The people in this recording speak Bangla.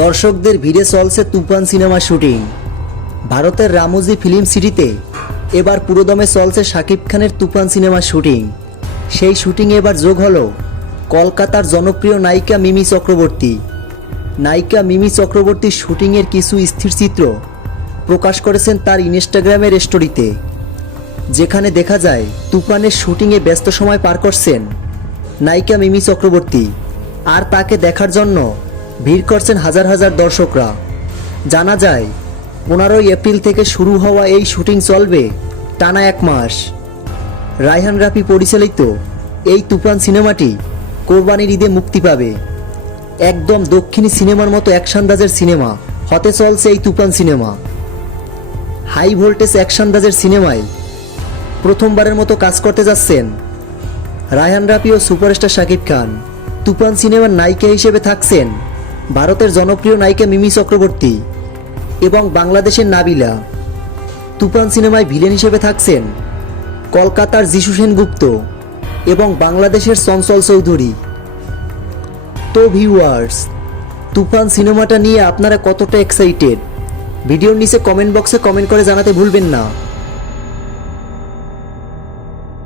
দর্শকদের ভিড়ে চলছে তুফান সিনেমা শুটিং। ভারতের রামোজি ফিল্ম সিটিতে এবার পুরোদমে চলছে শাকিব খানের তুফান সিনেমা শুটিং। সেই শুটিংয়ে এবার যোগ হলো কলকাতার জনপ্রিয় নায়িকা মিমি চক্রবর্তী। নায়িকা মিমি চক্রবর্তীর শুটিংয়ের কিছু স্থির চিত্র প্রকাশ করেছেন তার ইনস্টাগ্রামের স্টোরিতে। যেখানে দেখা যায়, তুফানের শুটিংয়ে ব্যস্ত সময় পার করছেন নায়িকা মিমি চক্রবর্তী। আর তাকে দেখার জন্য ভিড় করছেন হাজার হাজার দর্শকরা। জানা যায়, পনেরোই এপ্রিল থেকে শুরু হওয়া এই শুটিং চলবে টানা এক মাস। রায়হান রাফি পরিচালিত এই তুফান সিনেমাটি কোরবানির ঈদে মুক্তি পাবে। একদম দক্ষিণী সিনেমার মতো অ্যাকশানদাজের সিনেমা, হতে চলছে এই তুফান সিনেমা। হাই ভোল্টেজ অ্যাকশানদাজের সিনেমায় প্রথমবারের মতো কাজ করতে যাচ্ছেন রায়হান রাফি ও সুপারস্টার শাকিব খান। তুফান সিনেমার নায়িকা হিসেবে থাকছেন ভারতের জনপ্রিয় নায়িকা মিমি চক্রবর্তী এবং বাংলাদেশের নাবিলা। তুফান সিনেমায় ভিলেন হিসেবে থাকছেন কলকাতার যিশু সেনগুপ্ত এবং বাংলাদেশের চঞ্চল চৌধুরী। তো ভিউয়ার্স তুফান সিনেমাটা নিয়ে আপনারা কতটা এক্সাইটেড ভিডিওর নিচে কমেন্ট বক্সে কমেন্ট করে জানাতে ভুলবেন না।